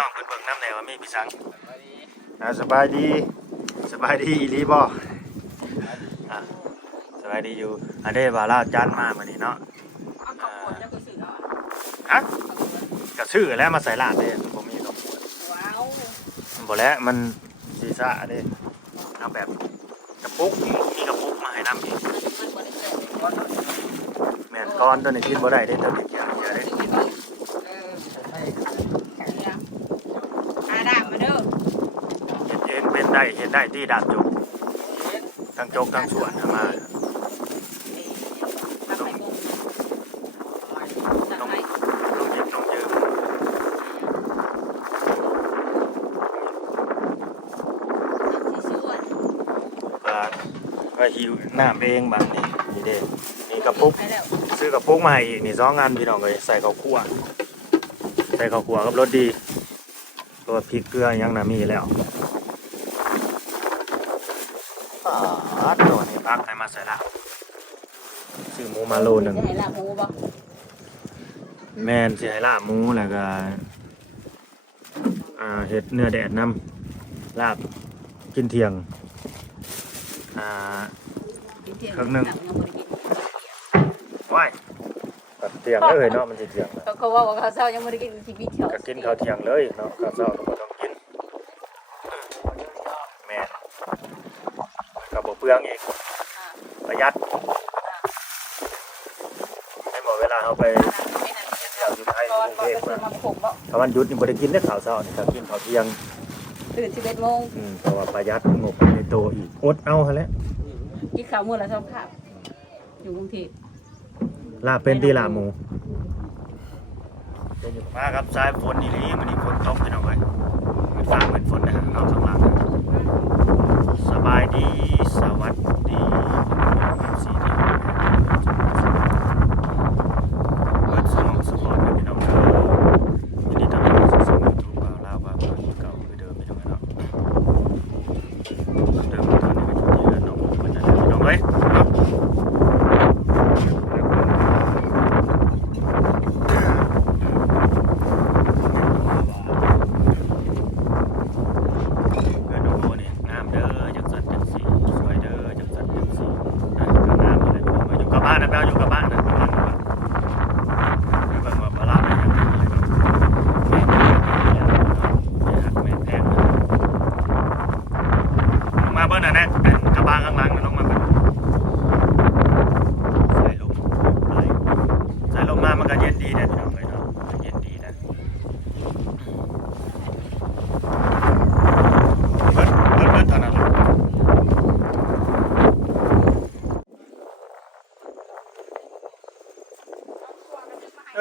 น้องเพิ่นเบิ่งน้ำแน่ว่ามีพี่สังสบายดีอีหลีบ่สบายดีอยู่อันนี้ว่าลาวจันมามื้อนี้เนาะก็ซื้อแล้วมาใส่ลาดเด้บ่มีดอกบ่แล้วมันสิซ่าเด้เอาแบบกระปุกมีกระปุกมาให้นำอีกแม่นก้อนตัวนี้กินบ่ได้เด้ตัวนี้เกี่ยวเด้ดาบมาเด้อเห็นเป็นได้เห็นได้ที่ดาบจกทั้งจกทั้งสวนมาต้องเย็บต้องยืมก็หิวน้ำเองบางนี่เด้นี่กระปุกซื้อกระปุกมาให้อีกนี่2 อันพี่น้องเลยใส่ข้าวคั่วกับรสดีตัวพริกเกลือยังน่ะมีแล้วตัวนี้พักให้มาใส่ละซื้อหมูมาโลนึงแม่นสิให้ลาบหมูแล้วก็เฮ็ดเนื้อแดดน้ำลาบกินเที่ยงครึ่งนึงว้ายเที่ยงเลยเนาะมันสิเที่ยงเขาว่าข้าวเช้ายังไม่ได้กินชีวิตเที่ยวก็กินข้าวเที่ยงเลยเนาะข้าวเช้าก็บ่ต้องกินแม่ก็บ่เปลืองอีกประหยัดให้หมดเวลาเฮาไปเที่ยวอยู่ไทยกรุงเทพถ้าวันหยุดนี่บ่ได้กินได้ข้าวเช้านี่ก็กินข้าวเที่ยงตื่น11 โมงเพราะว่าประหยัดงบในโตอีกอดเอาหั่นแหละกินข้าวมื้อละ2 คาบอยู่กรุงเทพลาเป็นที่ลาหมูมาครับสายฝนนี่มันนี่ฝนตกพี่น้องเอ้ยมันฟ้าเหมือนฝนนะนอกข้างล่างสบายดีสวัสดีสีดีเปิดสมองสปอร์ตพี่น้องยินดีต้อนรับสู่ช่องYouTubeลาวว่าเก่าคือเดิมพี่น้องเนาะเดิมตอนนี้ก็อยู่ที่น้องมันจะพี่น้องเ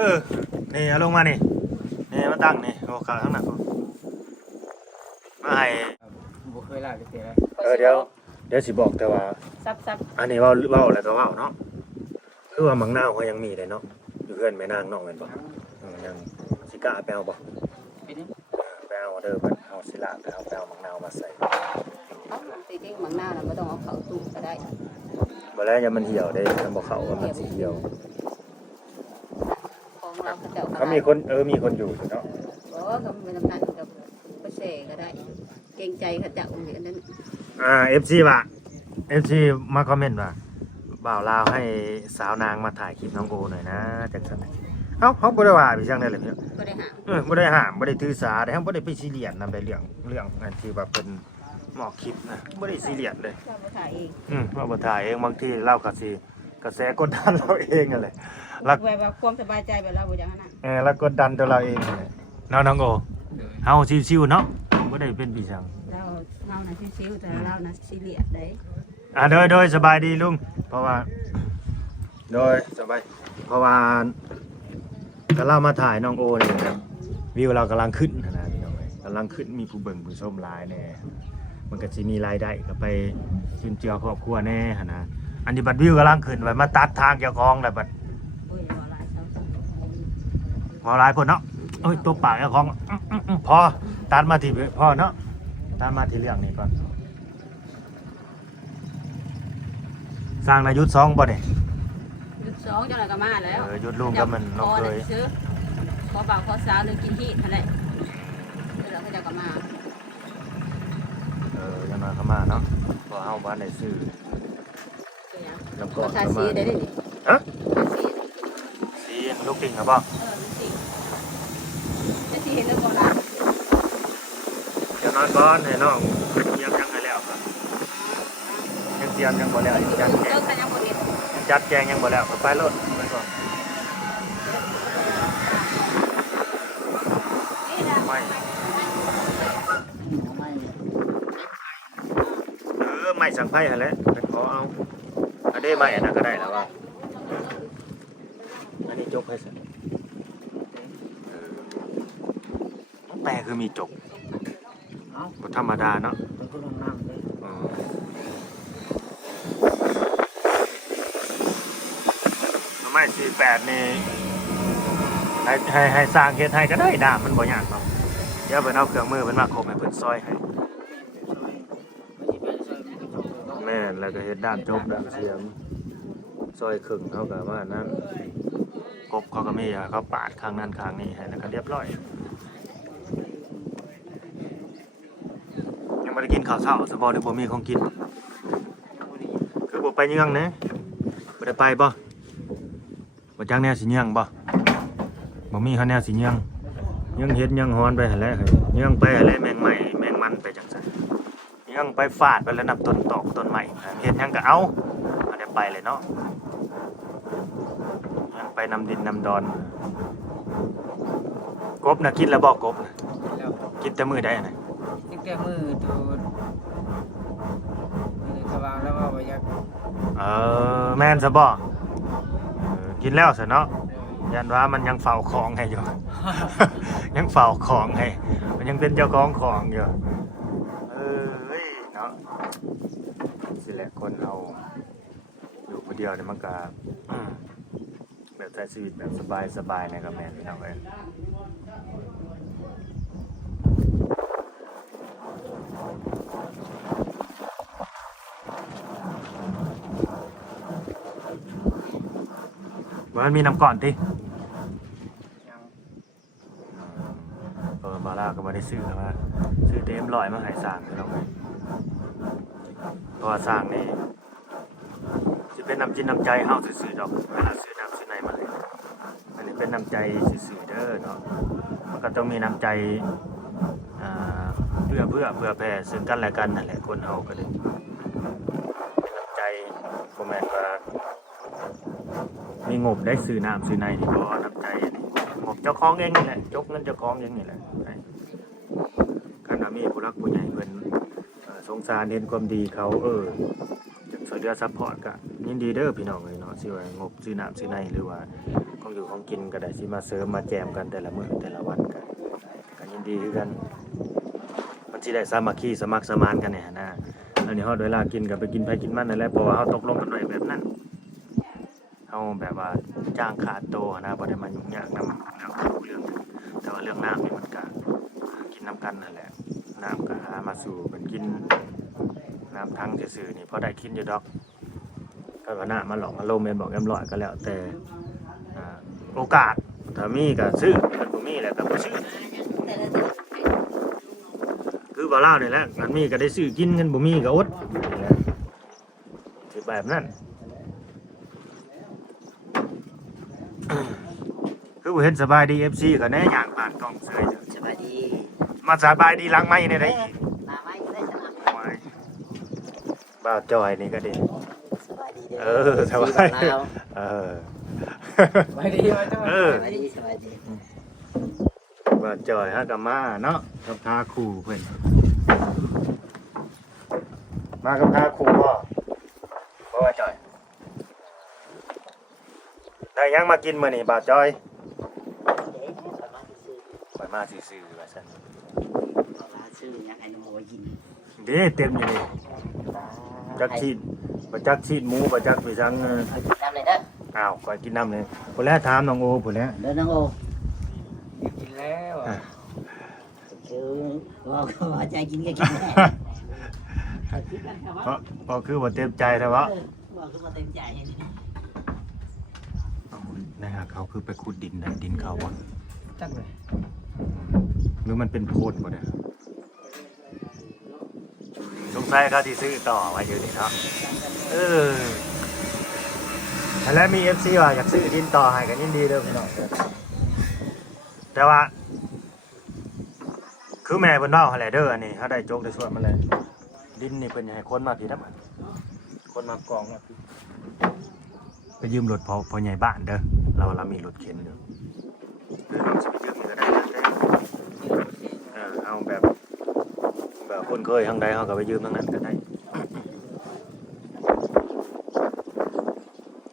อ้ยนี่เอาลงมานี่มาตั้งนี่โอ้ขาข้างหน้ามาให้บ่เคยลาไปเตะเดี๋ยวสิบอกแต่ว่าซับอันนี้เว้าแล้วก็เว้าเนาะคือว่ามังนาวเขายังมีเลยเนาะอยู่เพื่อนแม่นางน้องแม่นบ่ยังสิกล้าไปเอาบ่ไปเอาเด้อเพิ่นเอาสิลาไปเอามังนาวมาใส่จริงๆมังนาวน่ะบ่ต้องเอาเข้าตู้ก็ได้บ่แล้วอย่ามันเหี่ยวได้มันบ่เข้ามันสิเหี่ยวเขามีคนมีคนอยู่เนาะเขาเป็นน้ำหนักกับกระเสก็ได้เกรงใจเขาจะอุ้มอันนั้นFC ว่ะ FC มาคอมเมนต์ว่าบ่าวลาวให้สาวนางมาถ่ายคลิปน้องโอหน่อยนะจังซั่นเขาบ่ได้ว่าพี่จังได๋ล่ะพี่บ่ได้ห้ามบ่ได้ห้ามบ่ได้ถือสาได้บ่ได้ไปซีเรียสนำได้เรื่องอันที่ว่าเป็นหมอกคลิปนะบ่ได้ซีเรียสเลยบ่ถ่ายเองว่าบ่ถ่ายเองบางทีเราก็สิกระแสกดดันเราเองนั่นแหละรักแบบความสบายใจแบบเราบ่อย่างนั้นแล้วกดดันตัวเราเองเนาะน้องโอเฮาชิวๆเนาะบ่ได้เป็นพี่จังเราน่ะชิวๆแต่เราน่ะซีเรียสได้โดยสบายดีลุงเพราะว่าโดยสบายเพราะว่าก็เรามาถ่ายน้องโอนี่ครับวิวเรากำลังขึ้นนะพี่น้องกำลังขึ้นมีผู้เบิ่งผู้ชมหลายแน่มันก็สิมีรายได้ก็ไปจุนเจือครอบครัวแน่หั่นนะอันนี้บัดวิวกำลังขึ้นไว้มาตัดทางเจ้าของแล้วบัดพอหลายคนเนาะตัวปากเจ้าของพอตัดมาที่พอเนาะตัดมาที่เรื่องนี้ก่อนสร้างในยุทธ2บ่เนี่ยยุทธ2จังได๋ก็มาแล้วยุทธลุงก็มันน้องเคยขอบ่าวขอสาวเลยกินที่นั่นแหละ มาเนาะบ่เฮาบ้านได้ซื้อน้ำก้อน ชา เข้า ซี มา ได้ดิ ฮะ ชาซี สีลูกติ่งครับบ่ ลูกติ่งชาซีเห็นแล้วบ่ล่ะ เดี๋ยวนอนก่อนให้น้องเตรียมยังให้แล้วครับยังเตรียมยังบ่แล้วยังจัดแจ เลิ ง กกันยังบ่เห็น ยังจัดแจงยังบ่แล้วก็ไปโลดไปก่อน นี่ล่ะ ไม่ ไม่ ไม่สั่งไพ่หั่นแหละไปขอเอาอันนี้ไม่อันนั้นก็ได้แล้วว่าอันนี้จกให้ซะแปลคือมีจก เอ้า บ่ธรรมดาเนาะ ไปขึ้นห้องน้ำเลย ไม่48นี่ให้สร้างเฮ็ดให้ก็ได้ดามันบ่ยากเนาะเดี๋ยวเพิ่นเอาเครื่องมือเพิ่นมาครบให้เพิ่นซอยให้ แม่นแล้วก็เฮ็ดด้ามจบด้ามเสียมซอยครึ่งเขาก็ว่านั้นกบเขาก็มีเขาปาดข้างนั้นข้างนี้ให้แล้วก็เรียบร้อยยังบ่ได้กินข้าวเช้าสบอหรือบ่มีของกินคือบ่ไปเยืองนะบ่ได้ไปบ่บ่จักแนวสิเยืองบ่มีเขาแนวสิเยืองยังเฮ็ดยังฮ้อนไปหั่นแหละเยืองไปหั่นแหละแมงไหม้แมงมันไปจังซั่นยังไปฟาดไปแล้วนำต้นตอกต้นไม้เฮ็ดหยังก็เอาบ่ได้ไปเลยเนาะยังไปนำดินนำดอนกบน่ะกินแล้วบ่กบน่ะ แล้ว กินแต่มื้อใดน่ะ นี่แก้มือตัวนี่สว่างแล้วว่าอยาก แม่นซะบ่กินแล้วซะเนาะยันว่ามันยังเฝ้าของให้อยู่ ยังเฝ้าของให้มันยังเป็นเจ้าของของอยู่เอ้ยเนาะสิแหละคนเราอยู่คนเดียวเนี่ยมันก็แบบใช้ชีวิตแบบสบายๆนะครับแม่พี่น้องเอ้ยมันมีน้ำก่อนติ ยัง บาร่าก็ไม่ได้ซื้อนะว่าซื้อเต็มร้อยมาให้สร้างพี่น้องเอ้ยเพราะว่าสร้างนี่สิเป็นน้ำจิตน้ำใจเฮาซื่อๆดอกเวลาซื้อน้ำซื้อในมาให้อันนี้เป็นน้ำใจซื่อๆเด้อเนาะมันก็ต้องมีน้ำใจเพื่อแผ่ซึ่งกันและกันนั่นแหละคนเฮาก็ได้เป็นน้ำใจบ่แม่นว่ามีงบได้ซื้อน้ำซื้อในนี่บ่น้ำใจอันนี้งบเจ้าของเองนี่แหละจกเงินเจ้าของเองนี่แหละคันว่ามีผู้รักผู้ใหญ่เพิ่นสงสารเห็นความดีเขาจังช่วยเหลือซัพพอร์ตก็ยินดีเด้อพี่น้องเอ้ยเนาะสิว่างบซื้อน้ำซื้อในหรือว่าของอยู่ของกินก็ได้สิมาเสริมมาแจมกันแต่ละมื้อแต่ละวันก็ยินดีคือกันมันสิได้สามัคคีสมัครสมานกันเนี่ยนะอันนี้เฮาเวลากินก็ไปกินไผกินมันนั่นแหละเพราะว่าเฮาตกลงกันไว้แบบนั้นเฮาแบบว่าจ้างขาดโตนะบ่ได้มายุ่งยากนำเรื่องแต่ว่าเรื่องน้ำนี่มันก็กินน้ำกันนั่นแหละน้ำก็หามาสู่เป็นกินน้ำทั้งซื่อๆนี่พอได้กินอยู่ดอกก็ว่าน้ามาหลอกมาโลมแม่นบอกแอมร้อยก็แล้วแต่โอกาสถ้ามีก็ซื้อถ้าบ่มีแล้วก็บ่ซื้อคือบ่าลาวนี่แหละมันมีก็ได้ซื้อกินกันบ่มีก็อดนี่แหละสิแบบนั้นคือบ่เห็นสบายดี FC ก็แน่ย่างผ่านกล้องเสยอยู่ สบายดี มาสบายดีหลังไม้ได้ได้อีก มาไว้ได้สนะ โอ้ยบ่าวจอยนี่ก็ดี สบายดีเด้อ สบายไปดีมาจัง สบายดีสบายดี บ่าวจอยฮะกับมาเนาะกับพาคู่เพิ่นมากับพาคู่บ่ว่าจอยได้ยังมากินมื้อนี้บ่าวจอยข่อยมาซื่อๆว่าซั่น ซื้อยังไอ้น้ำโมยิน เด้เต็มอยู่นี่จักชีดบ่จักชีดหมูบ่จักไปซัง น้ำเลยเด้อ อ้าวข่อยกินน้ำเลยพุ่นแล้วถามน้องโอพุ่นแล้ว เด้อน้องโอ กินแล้ว คือว่าใจกินก็กินแน่ เพราะคือบ่เต็มใจแต่ว่า ว่าคือมาเต็มใจ นะครับเขาคือไปขุดดินได้ดินเขาอ่ะ จังเลย หรือมันเป็นโพดบ่เนี่ยสง สัยเขาที่ซื้อต่อไว้อยู่นี่เนาะแล้วมี FC ว่าอยากซื้อดินต่อให้กันยินดีเด้อพี่น้องแต่ว่าคือแม่เพิ่นเว้าหั่นแหละเด้ออันนี้เฮาได้โจกได้ส่วนมันเลยดินนี่เพิ่นให้คนมาพี่นำคนมากองมาพี่ไปยืมรถพอใหญ่บ้านเด้อเรามีรถเข็นเด้อหรือเราสิไปยืมมันก็ได้เอาแบบคนเคยทางใดเฮาก็ไปยืมทางนั้นก็ได้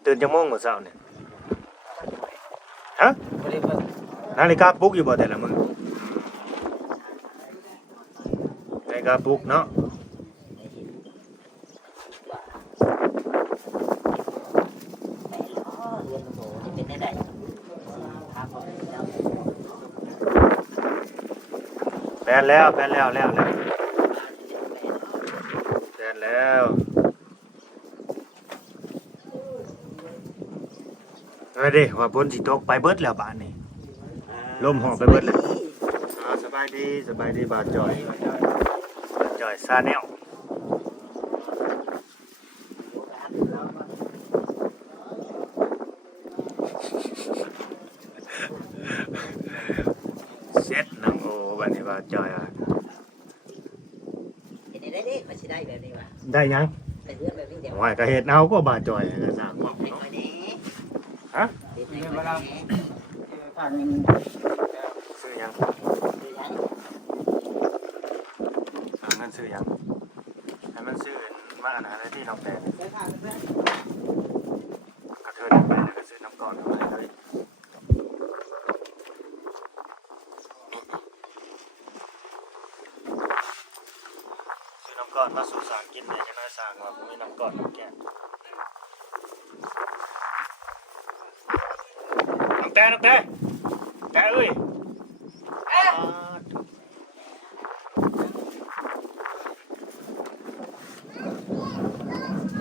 ตื่นจังโมงมื้อเช้าเนี่ยฮะ บ่ได้เบิ่ง นาฬิกาปลุกอยู่บ่แต่ละมื้อนาฬิกาปลุกเนาะแปลนแล้วแปลนแล้วแปลนแล้วเอาดิว่าฝนสิตกไปเบิดแล้วบ้านนี่ลมหอบไปเบิดแล้วสบายดีบาดจอยซาแนลเซ็ตน้องโอบัดนี้บาดจอยอ่ะ เห็นได้เด้มาสิได้แบบนี้ว่ะ ได้ยัง ได้เพื่อนแบบนี้เดี๋ยว ว่าก็เฮ็ดเอาก็บาดจอยก็สร้างว่า ให้หน่อยนี้ ฮะ เด็ดให้หน่อยนี้ ทางนี้ ซื้อยังมันซื้อยังให้มันซื้อมาอันนั้นที่น้องแปดกระเทินไปแล้วก็ซื้อน้ำก่อนเข้ามาเลยซื้อน้ำก่อนมาสู่สางกินเนี่ยจะน่าสางว่าผมมีน้ำก่อนน้ำแกงน้องแต่เอ้ย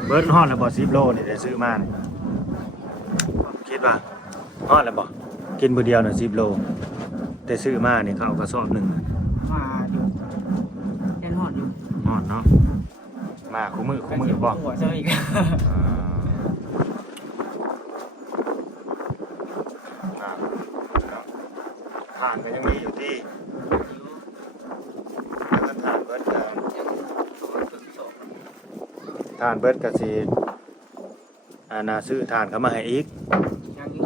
เบิร์ดฮอดแล้วบ่10 โลนี่ได้ซื้อมานี่คิดว่าฮอดแล้วบ่กินมื้อเดียวน่ะ10 โลแต่ซื้อมานี่เขาเอากระสอบหนึง มาอยู่แน่นอนอยู่ ฮอดเนาะมาคู่มือบ่ หัวเจออีก ผ่านก็ยังมีอยู่ที่ถ้าผ่านเบิร์ดก็ทานเบิร์ดก็สิน่าซื้อทานเข้ามาให้อีก ยังอยู่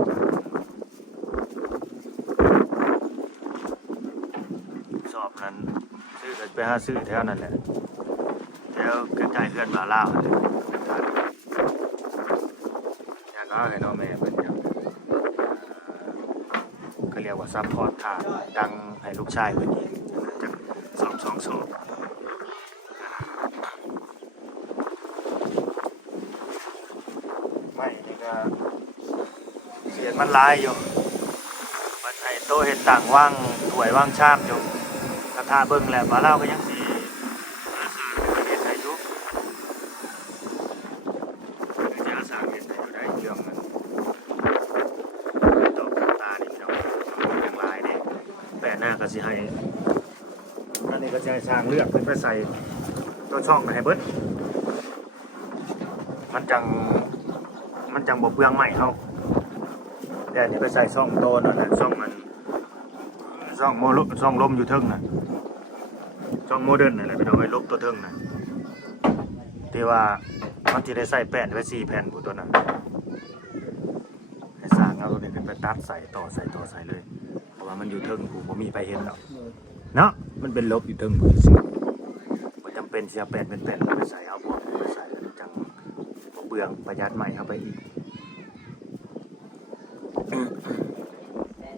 สอบนั้นซื้อก็ไปหาซื้อแถวนั่นแหละแถวใกล้ๆเพื่อนบ่าวลาวนั่นแหละอยากเอาให้น้องแม่เพิ่นครับก็เรียกว่าซัพพอร์ตทานดังให้ลูกชายเพิ่นอีกจากสอบ2 สอบไม่นี่ก็เสียงมันหลายอยู่มันให้โตเฮ็ดต่างว่างถ้วยว่างชามอยู่ถ้าท่าเบิ่งแล้วบ่าวลาวก็ยังสิอาสาเฮ็ดให้อยู่จะอาสาเฮ็ดให้อยู่ได้เรื่องนั้นตอกตานี่เนาะอย่างหลายเด้แปะหน้าก็สิให้อันนี้ก็สิให้สร้างเลือกเพิ่นไปใส่ตัวช่องให้เบิดมันจังบ่เปลืองไม้เฮาเดี๋ยวนี้ไปใส่ช่องโตนั่นแหละช่องมันช่องลมอยู่เทิงน่ะช่องโมเดิร์นนั่นแหละไปเอาไว้ลบตัวเทิงน่ะที่ว่ามันสิได้ใส่แป้นไว้4 แผ่นผู้ตัวนั้นให้สร้างเอาตัวนี้ขึ้นไปตัดใส่ต่อใส่เลยเพราะว่ามันอยู่เทิงผู้บ่มีไปเห็นดอกเนาะมันเป็นลบอยู่เทิงผู้ซื่อบ่จำเป็นสิเอาแป้นเป็นแผ่นแล้วไปใส่เอาพวกไปใส่แล้วจังบ่เปลืองประหยัดไม้เข้าไปอีก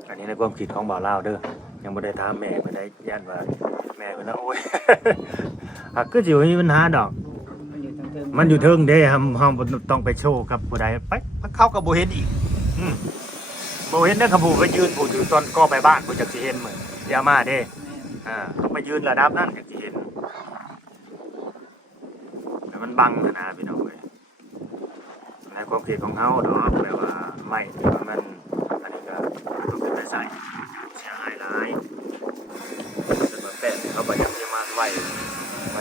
อันนี้ในความคิดของบ่าวลาวเด้อยังบ่ได้ถามแม่บ่ได้ย่านว่าแม่เพิ่นน่ะโอ้ย คือสิบ่มีปัญหาดอก มันอยู่เทิงเด้เฮาบ่ต้องไปโชว์กับผู้ใดไปเข้าก็บ่เห็นอีกบ่เห็นเด้อครับผู้ไปยืนผู้อยู่ตอนก่อไปบ้านผู้จักสิเห็นเหมือนเดี๋ยวมาเด้ต้องไปยืนระดับนั้นจักสิเห็นแต่มันบังนะพี่น้องเอ้ยในความคิดของเฮาดอกแปลว่าไม่ที่ว่ามันอันนี้ก็ต้องเป็นไปใส่เสียหายหลายแต่ว่าแป้นเขาบ่อยากจะมาไว้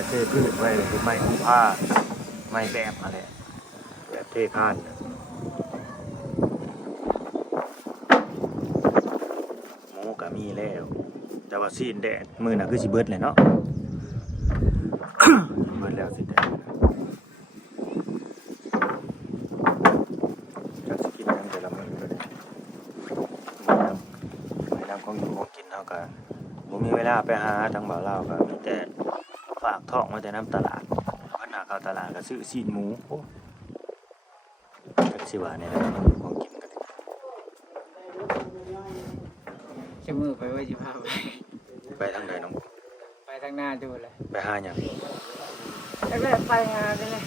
มาเทพื้นไว้หรือไม่คู่ผ้าไม่แบบอะไรแบบเทคานหมูก็มีแล้วแต่ว่าซีนแดดมือน่ะคือสิเบิดเลยเนาะ เบิดแล้วสิแดดจักสิกินยังแต่ละมื้อก็ได้ไม่นำของอยู่ของกินเฮาก็บ่มีเวลาไปหาทางบ่าวลาวก็มีแต่ฝากท้องไว้แต่น้ำตลาดเพิ่นหาเข้าตลาดก็ซื้อซีนหมูโอ้จักสิว่าแนวของอยู่ของกินก็ได้ จะมือไปไว้สิพาไป ไปทางใดน้อง ไปทางหน้าดูเลย ไปหาหยัง แรกๆไปงานไปเลย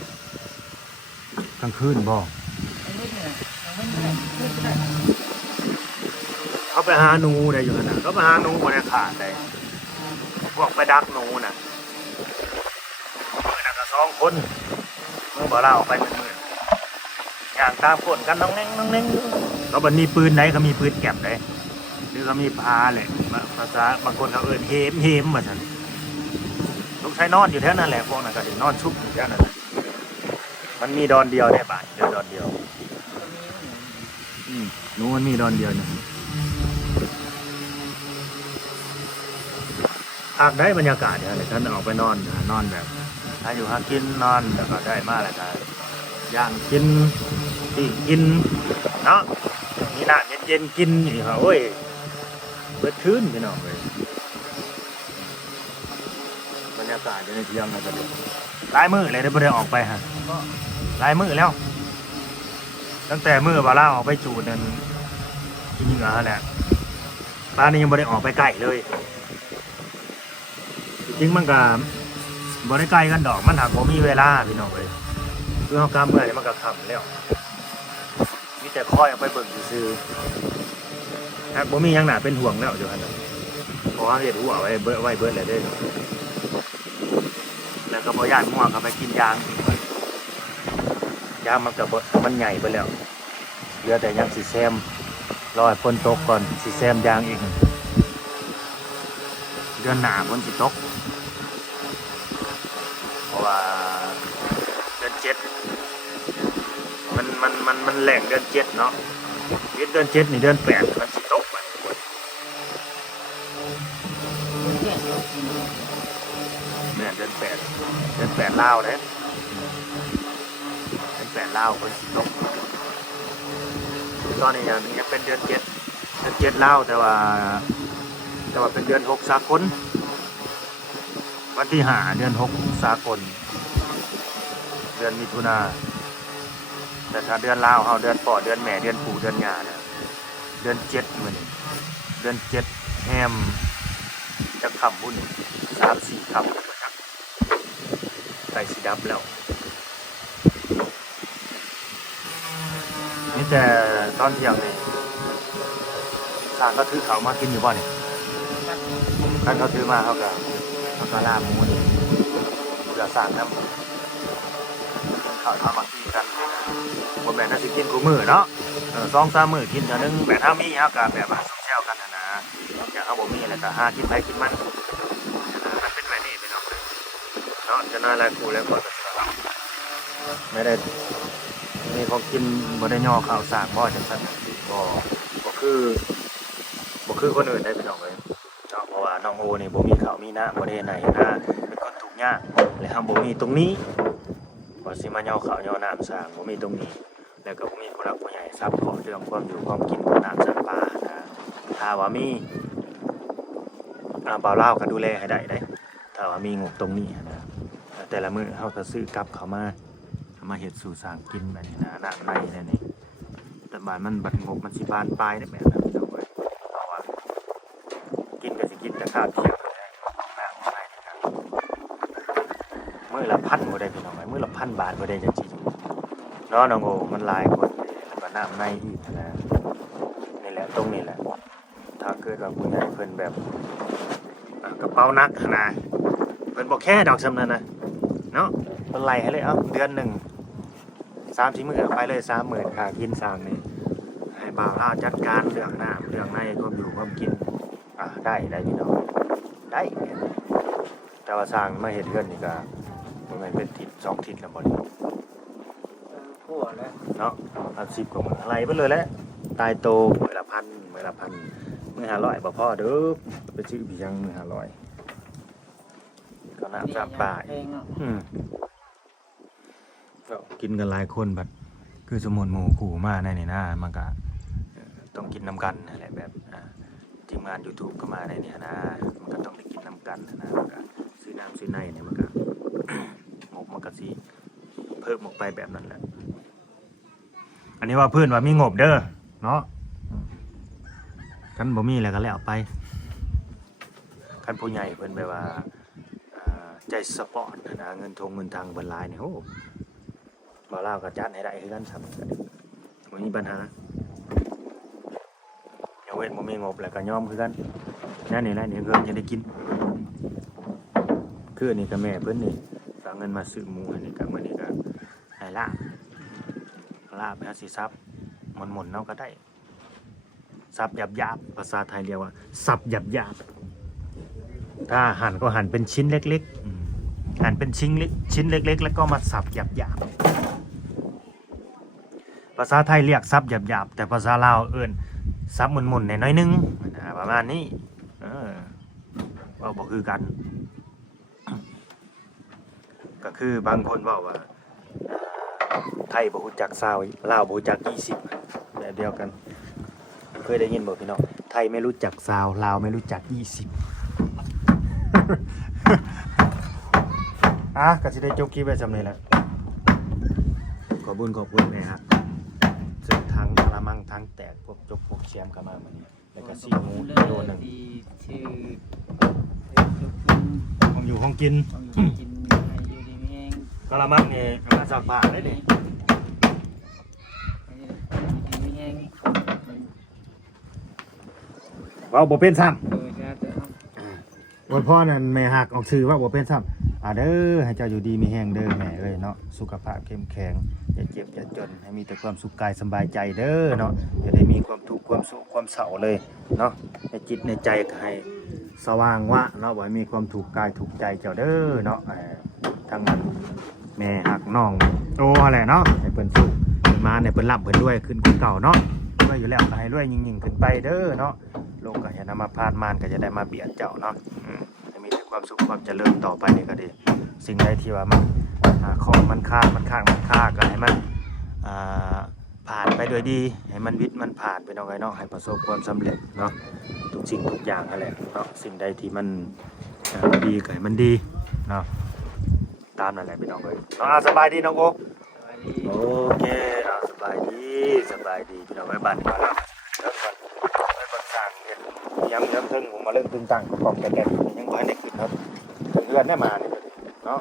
กลางคืนบ่ อันนี้เนี่ยเอาไม่ได้ไม่ได้ เขาไปหาหนูได้อยู่นั่นน่ะเขาไปหาหนูบ่ได้ขาดได้พวกไปดักหนูน่ะมื้อนั้นก็2คนมื้อบ่ลาออกไปมื้ออย่างตามคนกันน้องแน่งน้องแน่งเขาบ่มีปืนไหนเขามีปืนแก็บได้หรือเขามีพาแหละภาษาบางคนเขาเอิ้นเฮมว่าซั่นลูกชายนอนอยู่แถวนั้นแหละพวกนั้นก็สินอนชุบอยู่แถวนั้นแหละมันมีดอนเดียวในบ้านเดียวดอนเดียวหนูมันมีดอนเดียวนี่หากได้บรรยากาศเนี่ยเลยท่านออกไปนอนนอนแบบถ้าอยู่หากินนอนแล้วก็ได้มาแล้วก็ย่างกินปิ้งกินเนาะมีน้ำเย็นๆกินอยู่ครับโอ้ยเบิดคืนพี่น้องเลยบรรยากาศอยู่ในเที่ยงนะครับหลายมื้อเลยได้บ่ได้ออกไปฮะหลายมื้อแล้ว ตั้งแต่มื้อบาร่าออกไปจูดนั่นกินเหงื่อแหละป้านนี้ยังบ่ได้ออกไปไกลเลยจริงๆมันก็บ่ได้ไกลกันดอกมันหากบ่มีเวลาพี่น้องเอ้ยคือเฮากำเมื่อนี่มันก็ค่ำแล้วมีแต่คอยเอาไปเบิ่งซื่อๆหากบ่มีหยังน่าเป็นห่วงแล้วอยู่หั่นน่ะเพราะว่าเฮ็ดหัวไว้เบิดแล้วเด้อแล้วก็บ่ย้านมั่วก็ไปกินยางอีกยางมันก็บ่มันใหญ่ไปแล้วเหลือแต่ยังสิแซมรอให้ฝนตกก่อนสิแซมยางอีกเดือนหน้าฝนสิตกเพราะว่าเดือน7มันแหล่งเดือน7เนาะเดือน7นี่เดือน8มันสิตกมันแม่นเดือน8ลาวเด้เดือน8ลาวฝนสิตกตอนนี้ยังเป็นเดือน7ลาวแต่ว่าเป็นเดือน6สากลวันที่5เดือน6สากลเดือนมิถุนาแต่ถ้าเดือนลาวเฮาเดือนพ่อเดือนแม่เดือนปู่เดือนย่าเนี่ยเดือน7มื้อนี้เดือน7แฮมจะค่ำพุ่น3-4ค่ำใกล้สิดับแล้วนี่แต่ตอนเที่ยงนี่สร้างก็ถือเขามากินอยู่บ่นี่ท่านเขาถือมาเขาก็ลาบหมูนี่เพื่อสร้างน้ำเขาทำมากินกันบ่แม่นน่าสิกินคู่มื้อเนาะ2-3 มื้อกินเทื่อนึงแบบถ้ามีเฮาก็แบบว่าซุ่มแซวกันนะอย่างเฮาบ่มีแล้วก็หากินไปกินมันมันเป็นแบบนี้พี่น้องเนาะจะน่ารักคู่แล้วก็ไม่ได้มีของกินบ่ได้ย่อข้าวสากบ่จังซั่นบ่คือคนอื่นได้พี่น้องเอ้ยเนาะเพราะว่าน้องโอนี่บ่มีข้าวมีน้ำบ่ได้ไหนนะเป็นคนทุกข์ยากและเฮาบ่มีตรงนี้ว่าสิมาย่อข้าวย่อน้ำสร้างบ่มีตรงนี้แล้วก็บ่มีผู้หลักผู้ใหญ่ซัพพอร์ตเรื่องความอยู่ความกินของน้ำสัตว์ป่านะถ้าว่ามีบ่าวลาวก็ดูแลให้ได้ถ้าว่ามีงบตรงนี้นะแต่ละมื้อเฮาก็ซื้อกลับเข้ามาเฮ็ดสู่สร้างกินแบบนี้นะน้ำในนั่นนี่แต่บ้านมันบัดงบมันสิบานปลายได้แบบนั้นพี่น้องเอ้ยเพราะว่ากินก็สิกินแต่ข้าวเที่ยงน้ำในนี่นะมื้อละ1,000บ่ได้พี่น้องเอ้ยมื้อละ1,000 บาทบ่ได้จังซี่เนาะน้องโอมันหลายคนแล้วก็น้ำในอีกนะนี่แหละตรงนี้แหละถ้าเกิดว่าผู้ใหญ่เพิ่นแบบกระเป๋าหนักขนาดเพิ่นบ่แค่ดอกซำนั้นนะเนาะเพิ่นไล่ให้เลยเอ้าเดือนหนึ่ง3-4 มื้อไปเลย 30,000 ค่ากินสร้างนี่ให้บ่าวลาวจัดการเรื่องน้ำเรื่องในความอยู่ความกินได้พี่น้องได้แต่ แต่ว่าสร้างมาเฮ็ดเฮือนนี่ก็บ่แม่นเป็นทิศ2ทิศแล้วบ่นี่ ทั่วแล้ว เนาะ10กว่ามื้ออะไรเบิดเลยแหละตายโตมื้อละพันมื้อละพันมื้อ500บ่พอเด้อไปซื้ออีหยังมื้อ500ก็น้ำ3ปลา เพลงเนาะ ก็กินกันหลายคนบัดคือสมุนหมู่คู่มาในนี่นะมันก็ต้องกินน้ำกันนั่นแหละแบบทีมงาน YouTube ก็มาในนี่นะมันก็ต้องได้กินน้ำกันนะมันก็ซื้อน้ำซื้อในเนี่ยมันก็ งบมันก็สิเพิ่มออกไปแบบนั้นแหละอันนี้ว่าเพื่อนว่ามีงบเด้อเนาะคันบ่มีแล้วก็แล้วไปคันผู้ใหญ่เพิ่นแบบว่าใจสปอร์ตนะเงินทางเบิ่นหลายนี่โหบ่ลาวก็จัดให้ได้คือกันครับบ่มีปัญหาอย่าเว้นบ่มีงบแล้วก็ยอมคือกันนั่นนี่แหละนี่เพิ่นจะได้กินคืออันนี้ก็แม่เพิ่นนี่ฝากเงินมาซื้อหมูอันนี้ก็มื้อนี้ก็ให้ลาบไปหาสิซับหม่นๆเนาะก็ได้ซับหยาบๆภาษาไทยเรียกว่าสับหยาบๆถ้าหั่นก็หั่นเป็นชิ้นเล็กๆหั่นเป็นชิ้นเล็กๆแล้วก็มาสับหยาบๆภาษาไทยเรียกสับหยาบๆแต่ภาษาลาวเอิ้นสับหมุนๆหน่อยๆนึงประมาณนี้ว่าบ่คือกันก็คือบางคนบอกว่าไทยบ่รู้จักซาวลาวบ่รู้จัก20แบบเดียวกันเคยได้ยินบ่พี่น้องไทยไม่รู้จักซาวลาวไม่รู้จัก20ก็สิได้จบคลิปไว้สำนี้แหละขอบคุณแม่ครับซึ่งทางกระมังทางแตกพวกจกพวกเชียมกันมามื้อนี้แล้วก็ซีหมูโดนนึง ที่ชื่อ ของอยู่ของกิน ของกินให้อยู่ดีมีแห้ง กระมังนี่เอามาสักผ้าได้นี่ มีแห้ง เว้าบ่เป็นซ้ำ โดยการเติม โอ้ยพ่อนั่นแม่หักออกชื่อว่าบ่เป็นซ้ำเด้อให้เจ้าอยู่ดีมีแฮงเด้อแม่เอ้ยเนาะสุขภาพเข้มแข็งอย่าเจ็บอย่าจนให้มีแต่ความสุขกายสบายใจเด้อเนาะอย่าได้มีความทุกข์ความโศกความเศร้าเลยเนาะในจิตในใจก็ให้สว่างวะเนาะบ่ให้มีความทุกข์กายทุกข์ใจเจ้าเด้อเนาะทั้งนั้นแม่หักน้องโตอะไรเนาะให้เพิ่นสุขมาเนี่ยเพิ่นร่ำเพิ่นรวยขึ้นกว่าเก่าเนาะรวยอยู่แล้วก็ให้รวยยิ่งๆขึ้นไปเด้อเนาะโลกก็อย่านำมาพาดมานก็จะได้มาเบียดเจ้าเนาะมีแต่ความสุขความเจริญต่อไปนี่ก็ดีสิ่งใดที่ว่ามันของมันค่าก็ให้มันผ่านไปโดยดีให้มันวิทย์มันผ่านไปเนาะไงเนาะให้ประสบความสำเร็จเนาะทุกสิ่งทุกอย่างนั่นแหละเนาะสิ่งใดที่มันดีก็ให้มันดีเนาะตามนั่นแหละพี่น้องเอ้ยสบายดีน้องโอ๊คโอเคสบายดีพี่น้องเอ้ยบ้านนี้มาแล้วเริ่มก่อนสร้างเห็นย้ำถึงผมมาเริ่มตึงตังกรอบแก่ๆยังบ่ให้ได้ขึ้นครับเพื่อนได้มาเนี่ยเนาะ